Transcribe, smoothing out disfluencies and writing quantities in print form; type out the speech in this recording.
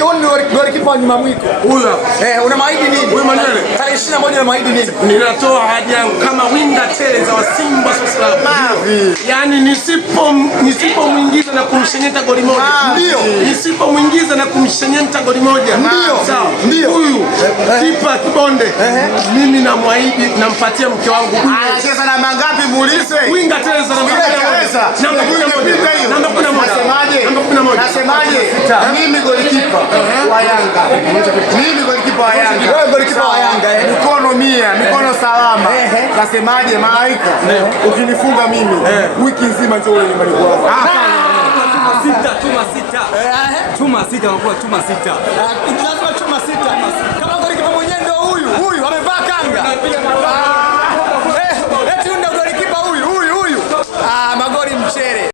yake golikipa wa nyuma mwiko. Huyo. Una maidi nini? Huyo Manuel. Tarehe 21 una maidi nini? Ninatoa ahadi yangu kama winga tele za Simba Sports Club. Yaani nisipomuingiza na kumshenyeta goli moja. Ndio. Nisipomuingiza na kumshenyeta goli moja. Ndio. Sawa. Ndio. Huyu kipa Kibonde. Mimi namuahidi nampatia mke wangu. Anacheza namba ngapi muulize? Winga tele za namba 11. Namba 11. Namba 11. Nasemaje? Mimi golikipa wa Yanga. Mimi golikipa wa Yanga. Wewe golikipa wa Yanga. Mikono 100, mikono salama. Nasemaje malaika? Ukinifunga mimi wiki nzima njoo nyumbani kwangu. Chuma sita unakuwa chuma sita. Lazima chuma sita. Kama golikipa mwenyewe ndio huyu amevaa kanga. Eti ndio golikipa huyu. Magoli mchere.